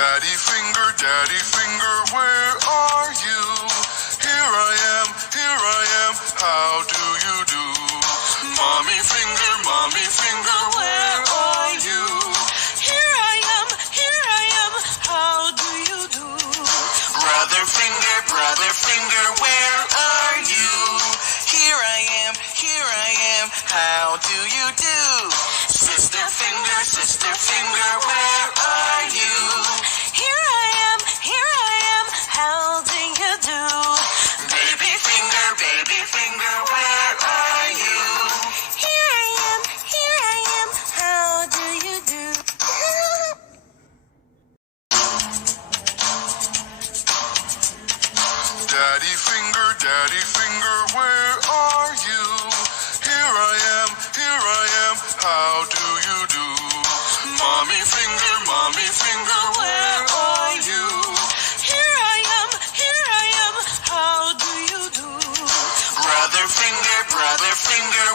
Daddy finger, where are you? Here I am, how do you do? Mommy finger, where are you? Here I am, how do you do? Brother finger, where are you? Here I am, how do you do? Sister finger, where are you? Here I am, how do you do? Baby finger, where are you? Here I am, how do you do? Daddy finger, where are you? Here I am, how do you do? Mommy finger, where are you? Here I am, how do you do? Brother finger,